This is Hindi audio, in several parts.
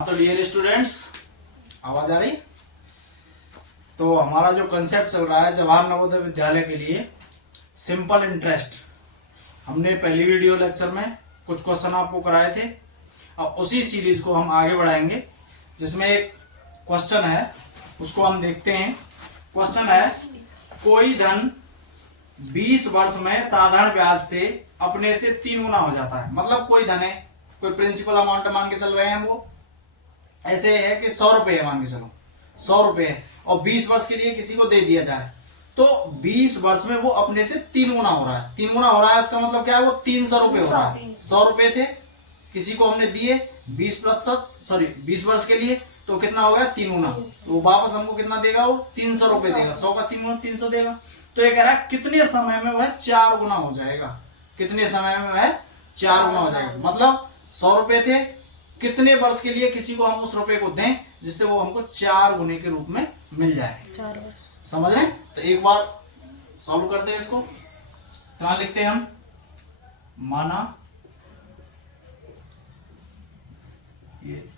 तो डियर स्टूडेंट्स, आवाज आ रही? तो हमारा जो कंसेप्ट चल रहा है जवाहर नवोदय विद्यालय के लिए सिंपल इंटरेस्ट, हमने पहली वीडियो लेक्चर में कुछ क्वेश्चन आपको कराए थे और उसी सीरीज को हम आगे बढ़ाएंगे, जिसमें एक क्वेश्चन है उसको हम देखते हैं। क्वेश्चन है, कोई धन 20 वर्ष में साधारण ब्याज से अपने से 3 गुना हो जाता है। मतलब कोई धन है, कोई प्रिंसिपल अमाउंट मान के चल रहे हैं, वो ऐसे है कि 100 रुपये मान के चलो, 100 रुपये और 20 वर्ष के लिए किसी को दे दिया जाए तो 20 वर्ष में वो अपने से 3 गुना हो रहा है। 3 गुना हो रहा है, इसका मतलब क्या है, वो 300 रुपये हो रहा है। 100 रुपये थे, किसी को हमने दिए 20 वर्ष के लिए, तो कितना हो गया 3 गुना। तो वो वापस हमको कितना देगा, वो 300 रुपये देगा। 100 का 3 गुना 300 देगा। तो ये कह रहा है कितने समय में वह 4 गुना हो जाएगा। कितने समय में वह 4 गुना हो जाएगा। मतलब 100 रुपये थे, कितने वर्ष के लिए किसी को हम उस रुपए को दें जिससे वो हमको 4 गुने के रूप में मिल जाए। 4 वर्ष। समझ रहे हैं? तो एक बार सॉल्व करते हैं इसको। कहां लिखते हैं हम? माना, ये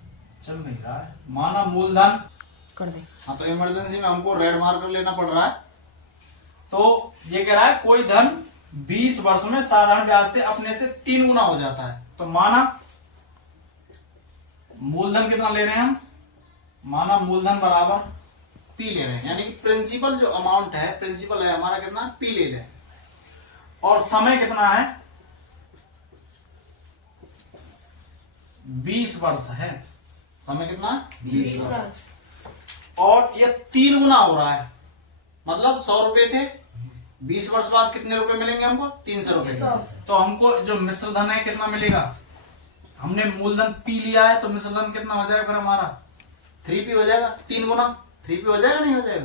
चल नहीं रहा है, माना मूलधन कर दे। हाँ, तो इमरजेंसी में हमको रेड मार्कर लेना पड़ रहा है। तो ये कह रहा है कोई धन 20 वर्ष में साधारण ब्याज से अपने से 3 गुना हो जाता है। तो माना मूलधन कितना ले रहे हैं हम? माना मूलधन बराबर P ले रहे हैं, यानी कि प्रिंसिपल जो अमाउंट है, प्रिंसिपल है हमारा कितना, P ले रहे हैं। और समय कितना है? 20 वर्ष है। समय कितना? 20 वर्ष। और ये 3 गुना हो रहा है। मतलब 100 रुपए थे, 20 वर्ष बाद कितने रुपए मिलेंगे हमको? 300 रुपए। तो हमको जो मिश्र धन है कितना मिलेगा? हमने मूलधन P लिया है, तो मिश्र धन कितना हो जाएगा फिर हमारा? 3P हो जाएगा। 3 गुना 3P हो जाएगा, नहीं हो जाएगा?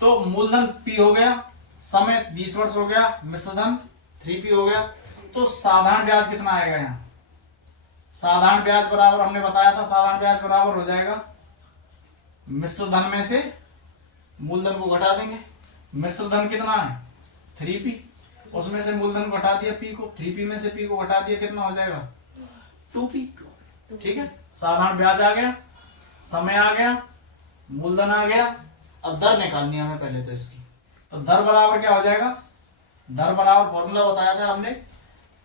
तो मूलधन P हो गया, समय 20 वर्ष हो गया, मिश्र धन 3P हो गया। तो साधारण ब्याज कितना आएगा यहाँ? साधारण ब्याज बराबर, हमने बताया था साधारण ब्याज बराबर हो जाएगा मिश्र धन में से मूलधन को घटा देंगे। मिश्र धन कितना है? 3P, उसमें से मूलधन को घटा दिया P को, 3P में से P को घटा दिया, कितना हो जाएगा? 2P। ठीक है, साधारण ब्याज आ गया, समय आ गया, मूलधन आ गया। अब दर निकालनी है हमें पहले तो इसकी। तो दर बराबर क्या हो जाएगा? दर बराबर फॉर्मूला बताया था हमने,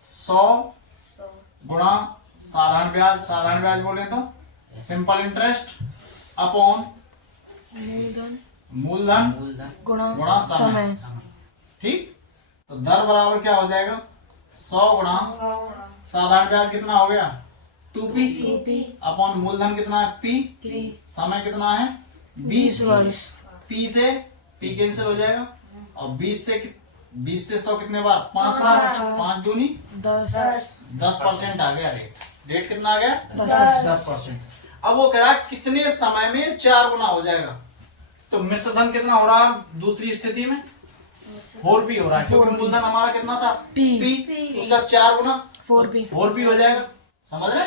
100 गुणा साधारण ब्याज। साधारण ब्याज बोले तो सिंपल इंटरेस्ट अपॉन मूलधन गुणा समय। ठीक, तो दर बराबर क्या हो जाएगा? 100 गुणा साधारण ब्याज कितना हो गया? 2P अपॉन मूलधन कितना है? P। समय कितना है? 20 वर्ष। P से P कैंसिल हो जाएगा और 20 से 100 कितने बार? 5 बार। 5 दूनी 10% आ गया रेट। रेट कितना आ गया? 10%। अब वो कह रहा है कितने समय में 4 गुना हो जाएगा। तो मिश्र धन कितना हो रहा है दूसरी स्थिति में? 4P हो रहा है, क्योंकि मूलधन हमारा कितना था? P। उसका 4 गुना 4P हो जाएगा। समझ रहे?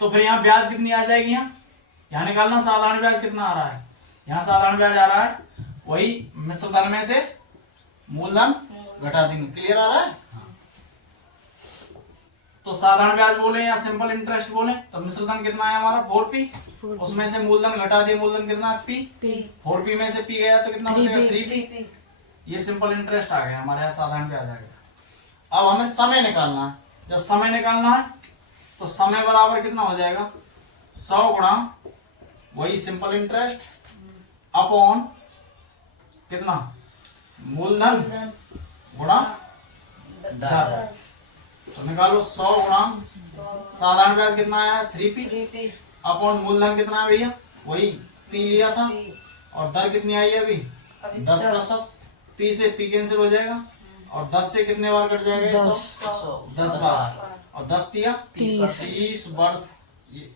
तो फिर यहाँ ब्याज कितनी आ जाएगी? यहाँ निकालना साधारण ब्याज कितना आ रहा है। यहाँ साधारण ब्याज आ रहा है वही मिश्र धन में से मूलधन घटा देंगे। क्लियर आ रहा है? तो साधारण ब्याज बोले या सिंपल इंटरेस्ट बोले तो मिश्र धन कितना है हमारा? 4P। उसमें से मूलधन घटा दिए, मूलधन कितना? P। 4P में से P गया तो कितना हो जाएगा? 3P। ये सिंपल इंटरेस्ट आ गया हमारे यहाँ, साधारण ब्याज आ गया। अब हमें समय निकालना है। जब समय निकालना है तो समय बराबर कितना हो जाएगा? 100 गुणा वही सिंपल इंटरेस्ट अपॉन कितना? मूलधन गुणा दर। तो निकालो 100 गुणा साधारण ब्याज कितना आया? 3P अपॉन मूलधन कितना है भैया? वही P लिया था। और दर कितनी आई है अभी? 10%। P से P कैंसिल हो जाएगा और 10 से कितने बार कट जाएगा? 10 बार। और 10 दिया 30 वर्ष ये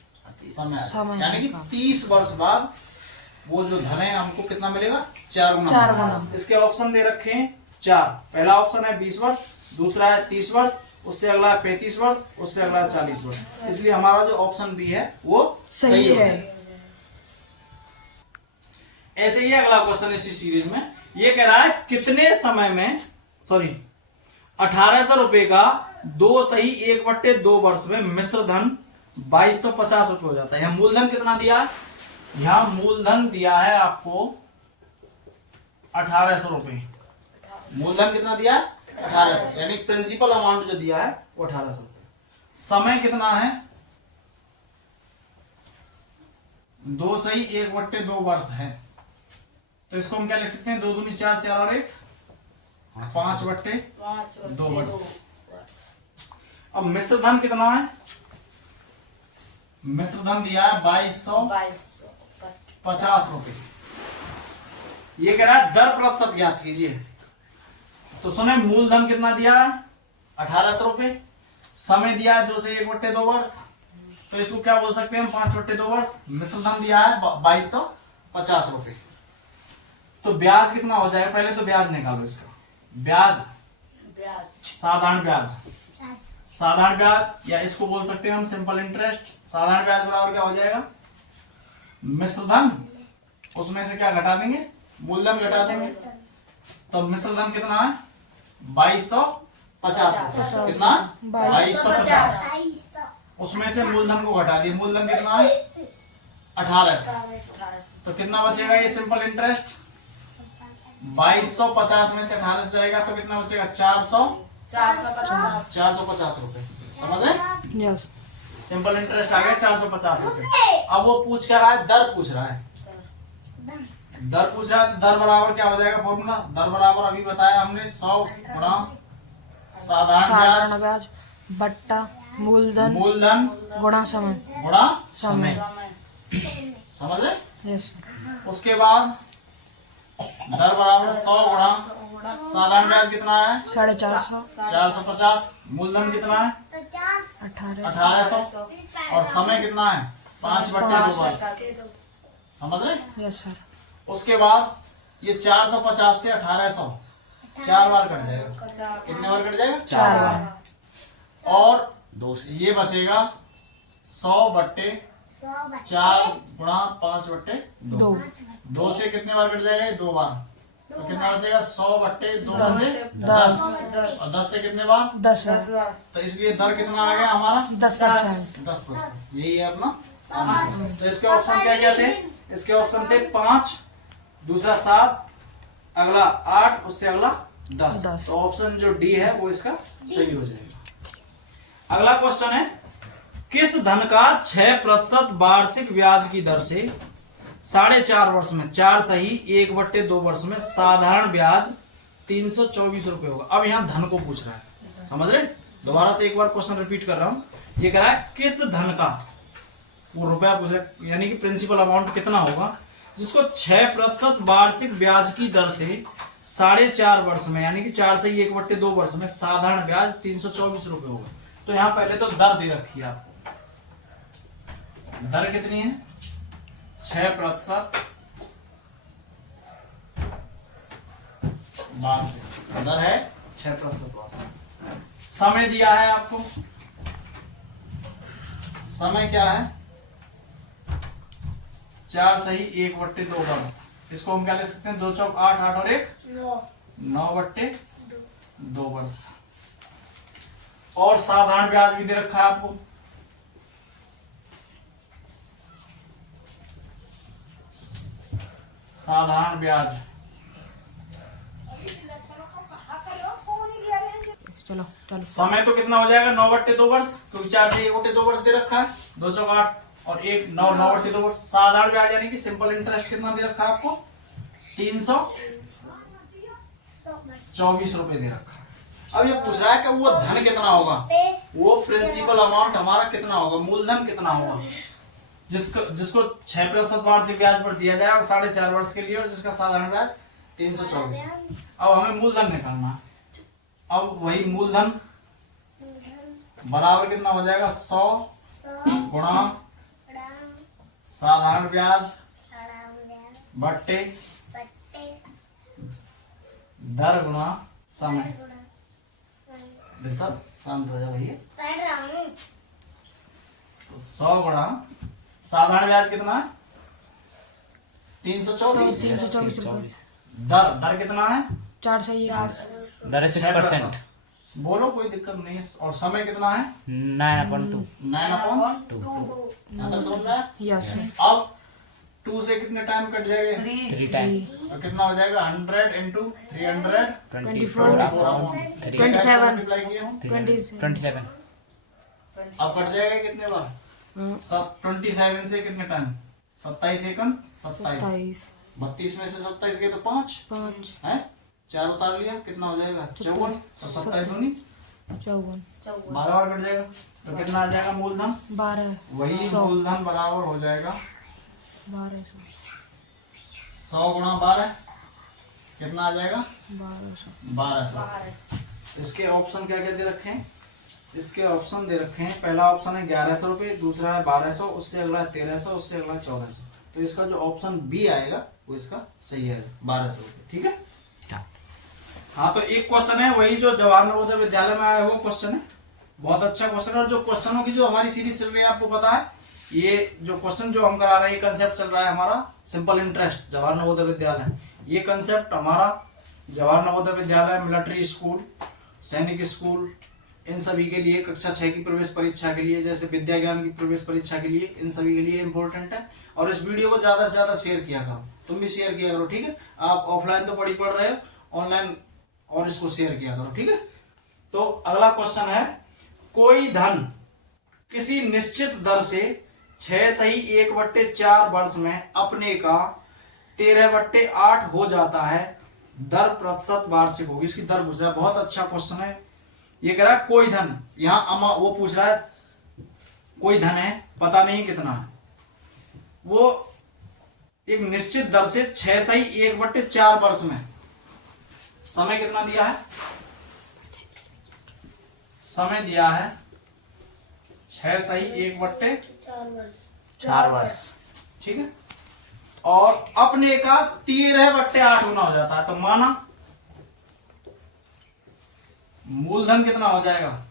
समय, यानी कि 30 वर्ष बाद वो जो धन है हमको कितना मिलेगा? 4 गुना। इसके ऑप्शन दे रखे हैं 4। पहला ऑप्शन है 20 वर्ष, दूसरा है 30 वर्ष, उससे अगला है 35 वर्ष, उससे अगला है 40 वर्ष। इसलिए हमारा जो ऑप्शन बी है वो सही है। ऐसे ही अगला क्वेश्चन इसी सीरीज में ये कह रहा है कितने समय में 1800 रुपए का 2 सही 1/2 वर्ष में मिश्र धन 2250 रुपये हो जाता है। यहाँ मूलधन कितना दिया है? यहाँ मूलधन दिया है आपको 1800 रुपये। मूलधन कितना दिया? 1800, यानी प्रिंसिपल अमाउंट जो दिया है वो 1800 रुपये। समय कितना है? 2 सही 1/2 वर्ष है, तो इसको हम क्या लिख सकते हैं? 2 दूनी 4, 4 और 1 5/2 वर्ष। अब मिश्र धन कितना है? मिश्र धन दिया है 2250 रुपये। ये कह रहा है दर प्रतिशत ज्ञात कीजिए। तो सुने, मूलधन कितना दिया है? 1800 रुपये। समय दिया है 2 से 1/2 वर्ष, तो इसको क्या बोल सकते हैं हम? 5/2 वर्ष। मिश्र धन दिया है 2250 रुपये। तो ब्याज कितना हो जाएगा? पहले तो ब्याज निकालो इसका। ब्याज साधारण ब्याज, साधारण ब्याज या इसको बोल सकते हैं हम सिंपल इंटरेस्ट। साधारण ब्याज बराबर क्या हो जाएगा? मिश्र धन, उसमें से क्या घटा देंगे? मूलधन घटा देंगे। तो मिश्र धन कितना है? 2250 रुपये। कितना? 2250। उसमें से मूलधन को घटा दिए। मूलधन कितना है? 1800। तो कितना बचेगा? ये सिंपल इंटरेस्ट 2250 में से 1800 जाएगा तो कितना बचेगा? 450 रुपए। समझ रहे? यस। सिंपल इंटरेस्ट आ गया 450 रुपए। अब वो पूछ क्या रहा है? दर पूछ रहा है। दर पूछ रहा है तो दर बराबर क्या हो जाएगा? फॉर्मूला दर बराबर अभी बताया हमने 100 गुणा साधारण ब्याज बट्टा मूलधन गुणा समय गुणा समय। समझ रहे? यस। उसके बाद दर बराबर 100 गुणा साधारण ब्याज कितना है? 450। 450। मूलधन कितना है? 1800। और समय कितना है? 5/2 वर्ष। समझ रहे? Yes sir. उसके बाद ये 450 से 1800 4 बार कट जाएगा। कितने बार कट जाएगा? 4 बार। और ये बचेगा 100/4 गुणा 5/2। 2 से कितने बार कट जाएगा? 2 बार। तो कितना बचेगा? 100/2 में 10। और 10 से कितने बार? 10 बार। तो इसलिए दर कितना आ गया हमारा? 10%। 10%। यही है अपना आंसर। तो इसके ऑप्शन क्या क्या थे? इसके ऑप्शन थे 5, दूसरा 7, अगला 8, उससे अगला 10। तो ऑप्शन जो डी है वो इसका सही हो जाएगा। अगला क्वेश्चन है, किस धन का 6% वार्षिक ब्याज की दर से 4.5 वर्ष में 4 सही 1/2 वर्ष में साधारण ब्याज 324 रुपए होगा। अब यहाँ धन को पूछ रहा है। समझ रहे? दोबारा से एक बार क्वेश्चन रिपीट कर रहा हूं। ये कह रहा है किस धन का, वो रुपया पूछ रहा है, यानी कि प्रिंसिपल अमाउंट कितना होगा जिसको 6% वार्षिक ब्याज की दर से 4.5 वर्ष में, यानी कि 4 से 1/2 वर्ष में साधारण ब्याज 324 रुपए होगा। तो यहाँ पहले तो दर दे रखी है आपको। दर कितनी है? 6% वार्षिक दर है 6% वार्षिक। समय दिया है आपको। समय क्या है? 4 सही 1/2 वर्ष। इसको हम क्या ले सकते हैं? 2 चौक 8, 8 और 1 9/2 वर्ष। और साधारण ब्याज भी दे रखा है आपको। साधारण ब्याज चलो। समय तो कितना हो जाएगा? 9/2 वर्ष, क्योंकि 4 से 1/2 वर्ष दे रखा है। 2 चौक 8 और 1 9/2 वर्ष। साधारण ब्याज यानी कि सिंपल इंटरेस्ट कितना दे रखा है आपको? 324 रुपए दे रखा है। अब ये पूछ रहा है कि वो धन कितना होगा, वो प्रिंसिपल अमाउंट हमारा कितना होगा, मूलधन कितना होगा जिसको 6% वार्षिक ब्याज पर दिया जाए और 4.5 वर्ष के लिए, और जिसका साधारण ब्याज 324। अब हमें मूलधन निकालना है। अब वही मूलधन बराबर कितना हो जाएगा? 100 गुणा साधारण ब्याज बट्टे दर गुणा समय। सब शांत हो जाए भैया। तो 100 गुणा साधारण ब्याज कितना है? 324 रुपए। दर कितना है? 4 से 1 दर 6%। बोलो, कोई दिक्कत नहीं है। और समय कितना है? 9/2। 9/2। यहाँ तक समझ में आया? यस अब 2 से कितने टाइम कट जाएंगे? 3 टाइम। तो कितना हो जाएगा? 100 इंटू 300 24/3। 27 मल्टीप्लाई किया। 27। अब कट जाएगा कितने बार? 27 से कितने टाइम? 27 सेकंड 27। 32 में से 27 गए तो 5 है, 4 उतार लिया, कितना हो जाएगा? 54। तो 27 दूनी 54 12 बार कट जाएगा। तो कितना आ जाएगा मूलधन? 12 वही 100 मूलधन बराबर हो जाएगा 1200 100 गुणा 12। कितना आ जाएगा? 1200 1200। इसके ऑप्शन क्या क्या दे रखे हैं? इसके ऑप्शन दे रखे हैं, पहला ऑप्शन है 1100 रुपये, दूसरा है 1200, उससे अगला है 1300, उससे अगला 1400। तो इसका जो ऑप्शन बी आएगा वो इसका सही है, 1200 रुपये। ठीक है। हाँ, तो एक क्वेश्चन है वही जो जवाहर नवोदय विद्यालय में आया हुआ क्वेश्चन है, बहुत अच्छा क्वेश्चन है। और जो क्वेश्चनों की जो हमारी सीरीज चल रही है आपको पता है, ये जो क्वेश्चन जो हम करा रहे हैं, ये कंसेप्ट चल रहा है हमारा सिंपल इंटरेस्ट जवाहर नवोदय विद्यालय। ये कंसेप्ट हमारा जवाहर नवोदय विद्यालय, मिलिट्री स्कूल, सैनिक स्कूल, इन सभी के लिए, कक्षा 6 की प्रवेश परीक्षा के लिए, जैसे विद्या ज्ञान की प्रवेश परीक्षा के लिए, इन सभी के लिए इम्पोर्टेंट है। और इस वीडियो को ज्यादा से ज्यादा शेयर किया करो, तुम भी शेयर किया करो। ठीक है, आप ऑफलाइन तो पढ़ रहे हो, ऑनलाइन और इसको शेयर किया करो। ठीक है। तो अगला क्वेश्चन है, कोई धन किसी निश्चित दर से 6 सही 1/4 वर्ष में अपने का 13/8 हो जाता है, दर प्रतिशत वार्षिक होगी। इसकी दर पूछ रहा है, बहुत अच्छा क्वेश्चन है। ये कह रहा है कोई धन, यहां वो पूछ रहा है कोई धन है, पता नहीं कितना है, वो एक निश्चित दर से 6 सही 1/4 वर्ष में, समय कितना दिया है? समय दिया है 6 सही 1/4 वर्ष। ठीक है। और अपने का 13/8 गुना हो जाता है। तो माना मूलधन कितना हो जाएगा?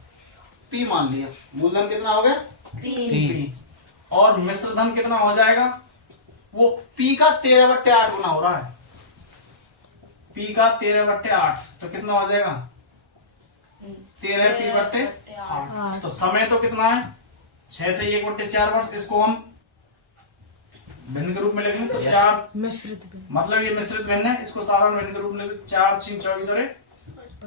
P मान लिया। मूलधन कितना हो गया? P। और मिश्र धन कितना हो जाएगा? वो P का 13/8 गुना हो रहा है, P का 13/8। तो कितना हो जाएगा? 13P/8। तो समय तो कितना है? 6 से 1/4 वर्ष। इसको हम भिन्न के रूप में लिखेंगे तो 4 मिश्रित मतलब ये मिश्रित भिन्न है, इसको साधारण भिन्न के रूप में लिखेंगे। 4 6 24 अरे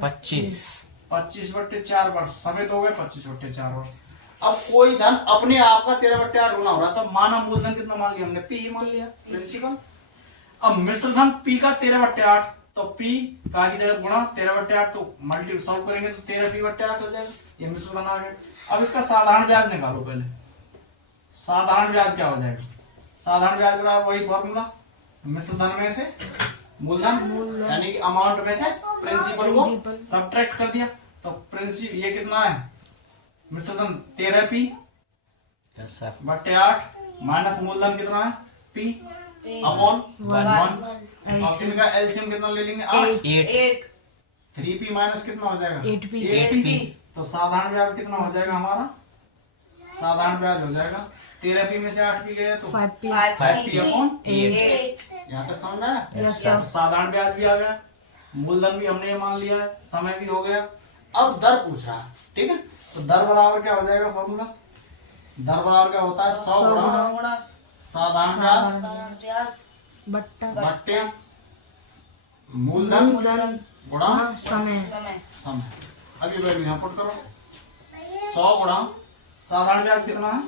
25/4 वर्ष। समय तो हो गए 25/4 वर्ष। अब कोई धन अपने आप का 13/8 गुना हो रहा है, तो माना मूलधन कितना मान लिया हमने? P मान लिया, प्रिंसिपल। अब मिश्र धन P का 13/8, तो P का की जगह गुणा 13/8, तो मल्टी सॉल्व करेंगे तो 13P/8 हो जाएगा। ये मिश्र धन आ गया। अब इसका साधारण ब्याज निकालो पहले। साधारण ब्याज क्या हो जाएगा? साधारण ब्याज बराबर वही फॉर्मूला, मिश्र धन में से मूलधन यानी कि अमाउंट में से प्रिंसिपल को सब्ट्रैक्ट कर दिया। तो प्रिंसिपल ये कितना है? मिश्र धन 13P/8 माइनस मूलधन कितना है? P upon 1। अब इनका एलसीएम कितना ले लेंगे? 8। 3P माइनस कितना हो जाएगा? 8P। तो साधारण ब्याज कितना हो जाएगा हमारा? साधारण ब्याज हो जाएगा 13P में से 8P गया तो 5P अपॉन 8। यहाँ तक समझ आया? Yes, sir. साधारण ब्याज भी आ गया, मूलधन भी हमने ये मान लिया है, समय भी हो गया। अब दर पूछ रहा है। ठीक है। तो दर बराबर क्या हो जाएगा फॉर्मूला? दर बराबर क्या होता है? 100 गुणा साधारण ब्याज बट्टे मूलधन गुणा समय। अब ये वैल्यू यहाँ पुट करो। 100 गुणा साधारण ब्याज कितना है?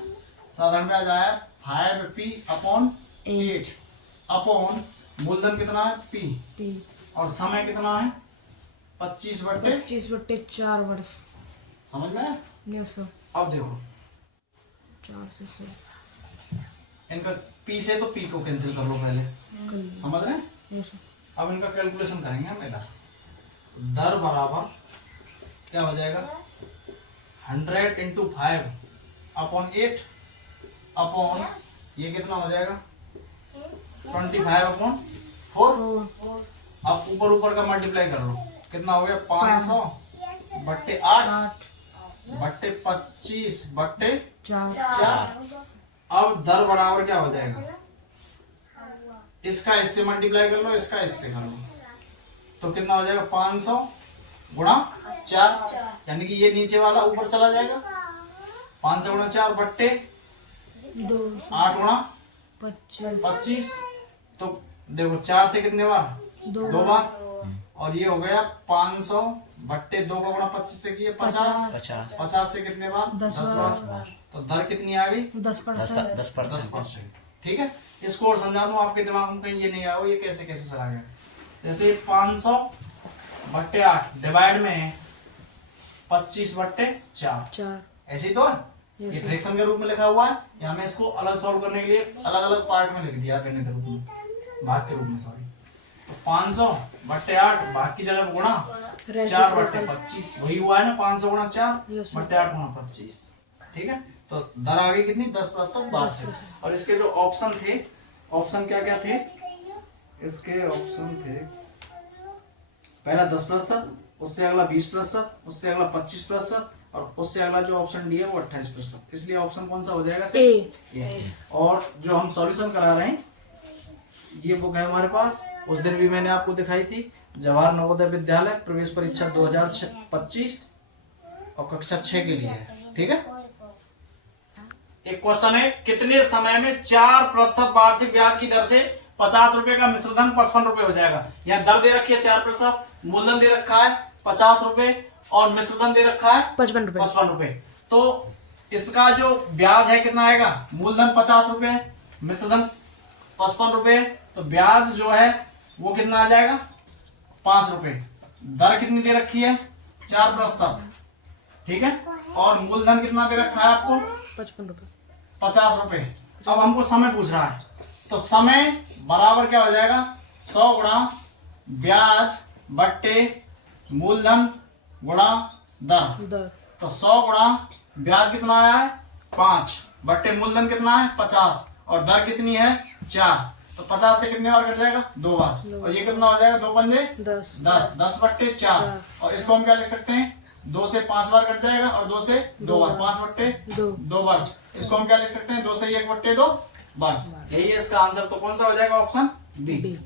साधारण ब्याज आया 5P अपॉन 8 अपॉन मूलधन कितना है? P। और समय कितना है? 25/4 वर्ष। समझ में आया? Yes sir. अब देखो 4 से 100 इनका P से तो P को कैंसिल कर लो पहले, समझ रहे हैं? Yes sir. अब इनका कैलकुलेशन करेंगे हम इधर। दर बराबर क्या हो जाएगा? 100 इंटू 5 अपॉन 8 अपॉन ये कितना हो जाएगा? 25 अपॉन 4। अब ऊपर ऊपर का मल्टीप्लाई कर लो, कितना हो गया? 500/8 बट्टे 25/4। अब दर बराबर क्या हो जाएगा? इसका इससे मल्टीप्लाई कर लो, इसका इससे कर लो, तो कितना हो जाएगा? 500 गुणा 4, यानी कि ये नीचे वाला ऊपर चला जाएगा। 5 से गुणा 4 बट्टे 2 8 गुणा 25 25। तो देखो 4 से कितने बार, 2 बार, और ये हो गया 500 बट्टे 2 का गुणा 25 से किए 50। 50 50 से कितने बार, 10 बार। तो दर कितनी आ गई, 10%। 10%। ठीक है। इसको और समझा दूं, आपके दिमाग में कहीं ये नहीं आया ये कैसे कैसे चला गया। जैसे 500 बट्टे 8 डिवाइड में 25 बट्टे 4, ऐसे ही तो है। ये फ्रैक्शन के रूप में लिखा हुआ है, या हमें इसको अलग सॉल्व करने के लिए अलग अलग पार्ट में लिख दिया करने के रूप में, भाग के रूप में, सॉरी। तो 500 बट्टे 8 भाग की जगह गुणा 4 बट्टे 25, वही हुआ है ना, 500 गुणा 4 बट्टे 8 गुणा 25। ठीक है, तो दर आ गई कितनी, 10% बाद से। और इसके जो ऑप्शन थे, ऑप्शन क्या क्या थे इसके, ऑप्शन थे पहला 10%, उससे अगला 20%, उससे अगला 25%, और उससे अगला जो ऑप्शन डी है वो 28%। इसलिए ऑप्शन कौन सा हो जाएगा, ए। और जो हम सॉल्यूशन करा रहे हैं, ये बुक है हमारे पास, उस दिन भी मैंने आपको दिखाई थी, जवाहर नवोदय विद्यालय प्रवेश परीक्षा 2025 और कक्षा 6 के लिए है। ठीक है, एक क्वेश्चन है, कितने समय में 4% वार्षिक ब्याज की दर से 50 रुपए का मिश्रधन 55 रुपए हो जाएगा। यहाँ दर दे रखी है 4%, मूलधन दे रखा है 50 रुपए और मिश्रधन दे रखा है 55 रुपए। तो इसका जो ब्याज है कितना आएगा, मूलधन 50 रुपए, मिश्रधन 55 रुपए, तो ब्याज जो है वो कितना आ जाएगा, 5 रुपए। दर कितनी दे रखी है, 4%। ठीक है, और मूलधन कितना दे रखा है आपको, 50 रुपए। अब हमको समय पूछ रहा है, तो समय बराबर क्या हो जाएगा, 100 गुणा ब्याज बट्टे मूलधन गुणा दर। तो 100 गुणा ब्याज कितना आया है, 5 बट्टे मूलधन कितना है 50, और दर कितनी है 4। तो 50 से कितने बार कट जाएगा, 2 बार, और ये कितना हो जाएगा, 2 पंजे 10 बट्टे 4। और इसको हम क्या लिख सकते हैं, 2 से 5 बार कट जाएगा, और 2 से 2 बार, 5 बट्टे 2 वर्ष। इसको हम क्या लिख सकते हैं, 2 से 1 बट्टे 2 वर्ष। यही है इसका आंसर। तो कौन सा हो जाएगा, ऑप्शन बी।